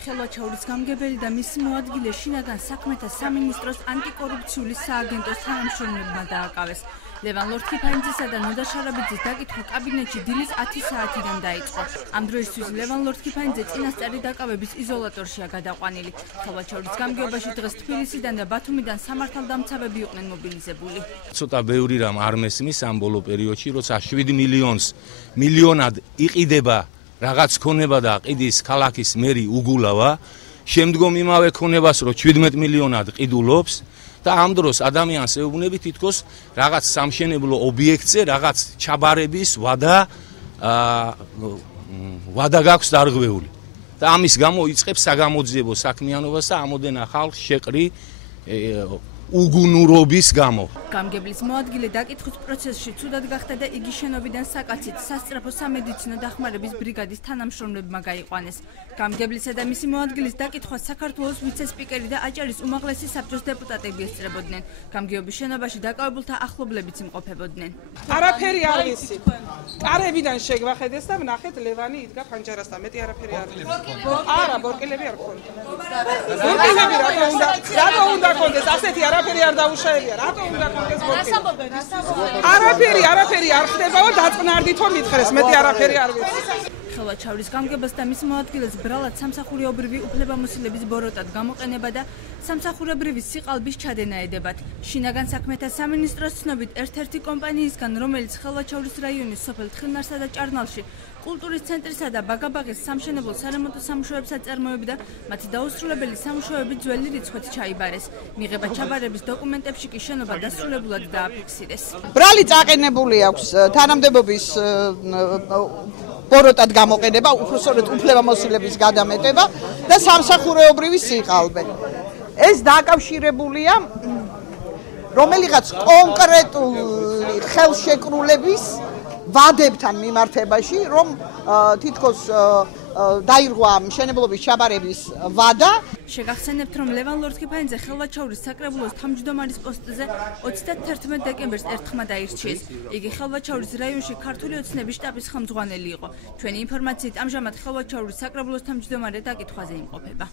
ხელვაჩაურის გამგებელი და მისი მოადგილე შინაგან საქმეთა სამინისტროს ანტიკორუფციული სააგენტოს თანამშრომლებმა დააკავეს. ლევან ლორთქიფანიძისა და ნოდა შარაბიძის დაკითხვა კაბინეტში დილის 10 საათიდან დაიწყო. ამ დროისთვის ლევან ლორთქიფანიძე წინასწარი დაკავების იზოლატორშია გადაყვანილი. ხელვაჩაურის გამგეობაში დღეს თბილისიდან და ბათუმიდან სამართალდამცავები იყვნენ მობილიზებული. ცოტა ბევრი რამ არ მესმის ამ ბოლო პერიოდში, როცა 7 მილიონად იყიდება რაღაც ქონება და ყიდის ქალაქის მერი უგულავა, შემდგომ იმავე ქონებას რო 17 მილიონად ყიდულობს და ამ დროს ადამიანს ეუბნები თითქოს რაღაც სამშენებლო ობიექტზე რაღაც ჩაბარების ვადა გაქვს დარღვეული. და ამის გამო იწყებს საგამოძიებო საქმიანობას და ამოდენა ხალხს შეყრი უგუნურობის გამო. გამგებლის მოადგილე დაკითხვის პროცესში ცუდად გახდა და იგი შენობიდან საკაცით სასწრაფო სამედიცინო დახმარების ბრიგადის თანამშრომლებმა გაიყვანეს. გამგებლისა და მისი მოადგილის დაკითხვას საქართველოს ვიცე-სპიკერი და აჭარის უმაღლესი საბჭოს დეპუტატები ესწრებოდნენ. გამგეობის შენობაში დაკავებულთა ახლობლებიც იმყოფებოდნენ. არაფერი არ ვიცი. კარებიდან შეგვახედეს და ვნახეთ ლევანი იდგა ფანჯარასთან. მეტი არაფერი არ ვიცი. არა, ბორკილები არ გქონდა. ბორკილები რატო უნდა გქონდეს? ასეთი არაფერი არ დაუშავებია. რატო უნდა გქონდეს ბორკილები? არაფერი არ ხდებაო, დაწყნარდითო მითხრეს. მეტი არაფერი არ ვიცი. ხელვაჩაურის გამგებას და მის მოადგილეს ბრალად სამსახურეობრივი უფლებამოსილების ბოროტად გამოყენება და სამსახურებრივი სიყალბის ჩადენა ედებათ. შინაგან საქმეთა სამინისტროს ცნობით ერთ-ერთი კომპანიისგან, რომელიც ხელვაჩაურის რაიონის სოფელ თხილნარსა და ჭარნალში კულტურის ცენტრისა და ბაგაბაღის სამშენებლო სარემონტო სამუშაოებს აწარმოებდა, მათი დაუსრულებელი სამუშაოები ძველი რიცხვით ჩაიბარეს. მიღება ჩაბარების დოკუმენტებში კი შენობა დასრულებულად დააფიქსირეს. ბრალი წაყენებული აქვს თანამდებობის ბოროტად გამოყენება, უпроსორეთ უფლებამოსილების გადამეტება და სამსახურეობრივი სიყალბე. ეს დაკავშირებულია რომელიღაც კონკრეტული ხელშეკრულების ვადებთან მიმართებაში, რომ თითქოს დაირღვა მშენებლობის ჩაბარების ვადა. შეგახსენებთ, რომ ლევან ლორთქიფანიძე ხელვაჩაურის საკრებულოს თავმჯდომარის პოსტზე 31 დეკემბერს ერთხმა დაირჩიეს. იგი ხელვაჩაურის რაიონში ქართული ოცნების შტაბის ხელმძღვანელი იყო. ჩვენი ინფორმაციით ამჟამად ხელვაჩაურის საკრებულოს თავმჯდომარე დაკითხვაზე იმყოფება.